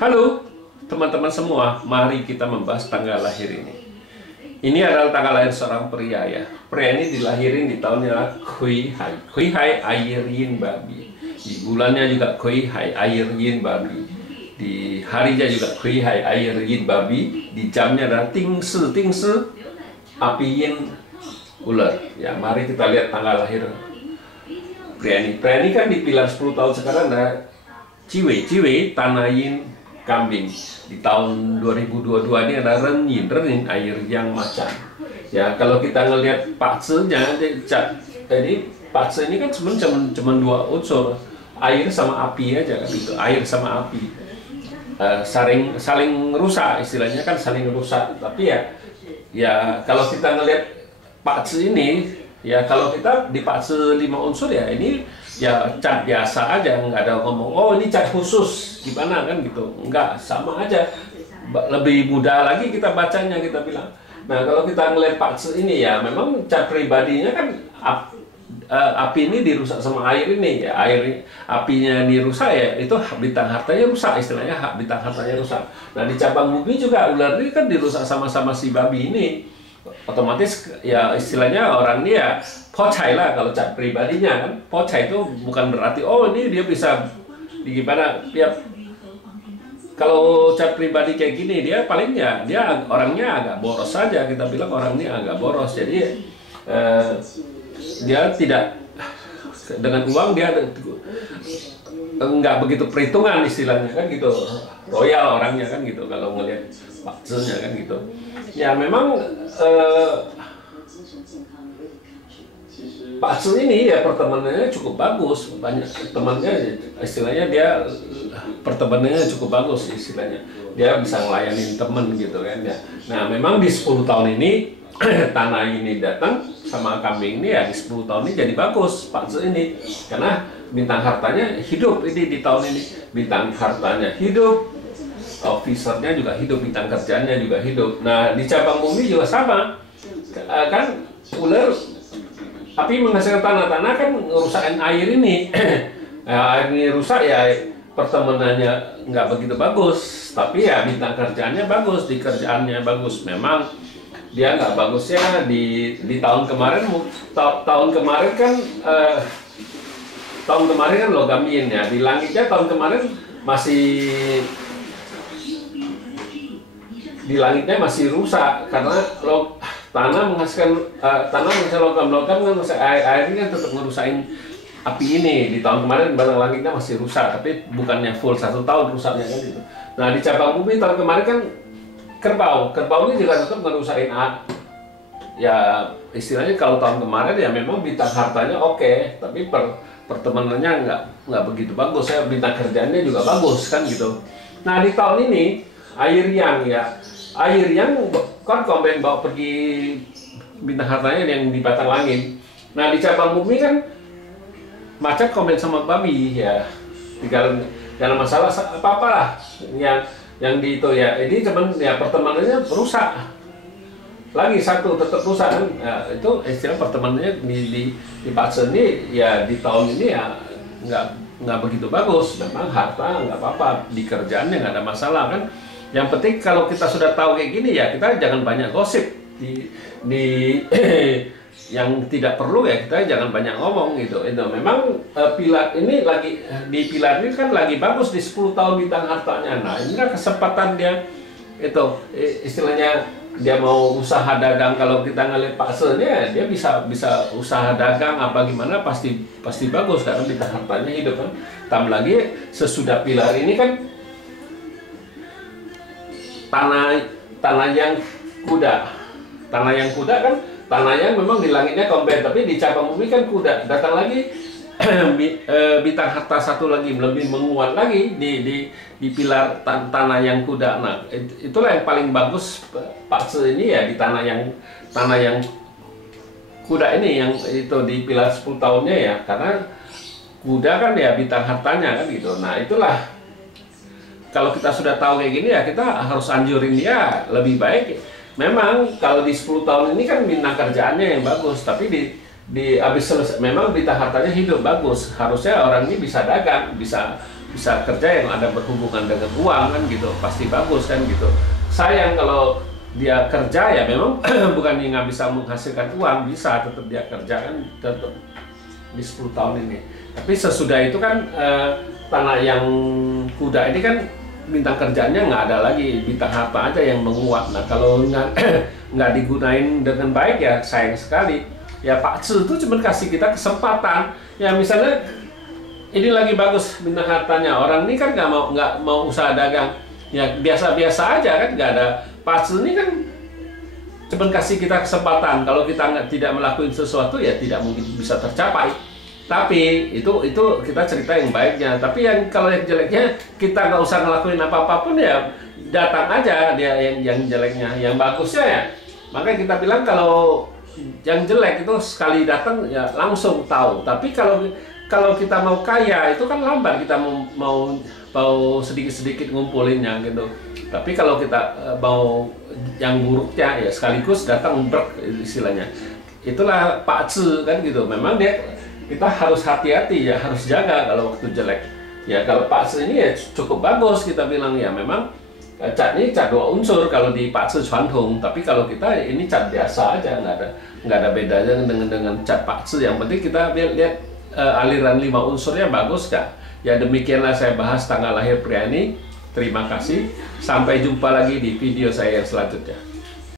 Halo teman-teman semua, mari kita membahas tanggal lahir ini. Ini adalah tanggal lahir seorang pria ya. Pria ini dilahirin di tahunnya Kui Hai. Kui Hai air yin babi. Di bulannya juga Kui Hai air yin babi. Di harinya juga Kui Hai air yin babi. Di jamnya adalah Ting Si api yin ular. Ya, mari kita lihat tanggal lahir pria ini. Pria ini kan di pilar 10 tahun sekarang ada Ciwe tanah yin kambing. Di tahun 2022 ini ada Renin air yang macan. Ya, kalau kita ngelihat pakcenya, jadi pakce ini kan sebenarnya cuma dua unsur, air sama api aja kan gitu. Air sama api saling rusak, istilahnya kan saling rusak. Tapi ya kalau kita ngelihat pakce ini, ya kalau kita di pakce 5 unsur ya ini ya cat biasa aja, nggak ada ngomong oh ini cat khusus gimana kan gitu, nggak, sama aja, lebih mudah lagi kita bacanya, kita bilang. Nah kalau kita ngeliat pakce ini ya memang cat pribadinya kan api ini dirusak sama air ini ya, apinya dirusak ya itu hak bintang hartanya rusak, istilahnya hak bintang hartanya rusak. Nah di cabang bumi juga ular ini kan dirusak sama-sama si babi ini, otomatis ya istilahnya orang ini ya pocai lah kalau cat pribadinya kan. Pocai itu bukan berarti oh ini dia bisa gimana ya, kalau cat pribadi kayak gini dia palingnya dia orangnya agak boros saja, kita bilang orang ini agak boros, jadi dia tidak dengan uang, dia nggak begitu perhitungan istilahnya kan gitu, royal orangnya kan gitu kalau ngelihat paksenya kan gitu. Ya memang Pak Su ini ya pertemanannya cukup bagus, banyak temannya, istilahnya dia pertemanannya cukup bagus istilahnya, dia bisa ngelayanin temen gitu kan ya. Nah memang di 10 tahun ini tanah ini datang sama kambing ini ya, di 10 tahun ini jadi bagus Pak Su ini, karena bintang hartanya hidup ini di tahun ini, bintang hartanya hidup, officernya juga hidup, bintang kerjanya juga hidup. Nah di cabang bumi juga sama kan, ular tapi menghasilkan tanah kan ngerusakin air ini. Air ini rusak ya pertemanannya nggak begitu bagus, tapi ya bintang kerjaannya bagus, di kerjaannya bagus. Memang dia nggak bagusnya di tahun kemarin. Tahun kemarin kan logam yin ya, di langitnya tahun kemarin di langitnya masih rusak karena tanah menghasilkan logam kan, air ini kan tetap ngerusain api ini. Di tahun kemarin batang langitnya masih rusak, tapi bukannya full 1 tahun rusaknya kan gitu. Nah di cabang bumi tahun kemarin kan kerbau ini juga tetap ngerusain ya istilahnya. Kalau tahun kemarin ya memang bintang hartanya oke, tapi pertemanannya nggak begitu bagus ya, bintang kerjanya juga bagus kan gitu. Nah di tahun ini air yang kan komben bawa pergi bintang hartanya yang di batang langit. Nah di cabang bumi kan macan komben sama babi ya, dalam masalah apa lah yang di itu ya, ini cuman ya pertemanannya rusak lagi, satu tetap rusak kan ya, itu istilah pertemanannya di Pakse ini ya di tahun ini ya nggak begitu bagus. Memang harta nggak apa-apa, di kerjaannya nggak ada masalah kan. Yang penting kalau kita sudah tahu kayak gini ya kita jangan banyak gosip di yang tidak perlu ya, kita jangan banyak ngomong gitu. Itu memang pilar ini lagi di pilar ini kan lagi bagus di 10 tahun bintang hartanya. Nah ini kan kesempatan dia itu istilahnya, dia mau usaha dagang. Kalau kita ngelihat paksenya dia bisa usaha dagang apa gimana pasti bagus karena bintang hartanya hidup kan. Tambah lagi sesudah pilar ini kan tanah yang kuda kan, tanah yang memang di langitnya komben, tapi di cabang bumi kan kuda. Datang lagi bintang harta satu lagi lebih menguat lagi di pilar tanah yang kuda. Nah itulah yang paling bagus Pakse ini ya, di tanah yang kuda ini, yang itu di pilar 10 tahunnya ya, karena kuda kan ya bintang hartanya kan gitu. Nah itulah, kalau kita sudah tahu kayak gini ya kita harus anjurin dia lebih baik. Memang kalau di 10 tahun ini kan bintang kerjaannya yang bagus, tapi habis selesai memang bintang hartanya hidup bagus. Harusnya orang ini bisa dagang, bisa bisa kerja yang ada berhubungan dengan uang kan gitu, pasti bagus kan gitu. Sayang kalau dia kerja ya memang bukan nggak bisa menghasilkan uang, bisa tetap dia kerja kan tetap di 10 tahun ini. Tapi sesudah itu kan tanah yang kuda ini kan bintang kerjanya nggak ada lagi, bintang apa aja yang menguat. Nah kalau nggak digunain dengan baik ya sayang sekali. Ya Pak Tzu itu cuma kasih kita kesempatan. Ya misalnya ini lagi bagus bintang hartanya, orang ini kan nggak mau usaha dagang. Ya biasa-biasa aja kan, nggak ada. Pak Tzu ini kan cuma kasih kita kesempatan. Kalau kita tidak melakukan sesuatu ya tidak mungkin bisa tercapai. Tapi itu kita cerita yang baiknya. Tapi kalau yang jeleknya kita nggak usah ngelakuin apa-apapun ya datang aja dia yang jeleknya. Yang bagusnya ya makanya kita bilang kalau yang jelek itu sekali datang ya langsung tahu. Tapi kalau kita mau kaya itu kan lambat, kita mau sedikit-sedikit ngumpulinnya gitu. Tapi kalau kita mau yang buruknya ya sekaligus datang brek istilahnya. Itulah Pak Tzu kan gitu. Memang kita harus hati-hati ya, harus jaga kalau waktu jelek. Ya kalau Pak Tzu ini ya cukup bagus kita bilang ya memang cat ini cat 2 unsur kalau di Pak Tzu Chuanhong. Tapi kalau kita ini cat biasa aja, nggak ada bedanya dengan cat Pak Tzu. Yang penting kita lihat aliran 5 unsurnya bagus kah. Ya demikianlah saya bahas tanggal lahir pria ini. Terima kasih. Sampai jumpa lagi di video saya yang selanjutnya.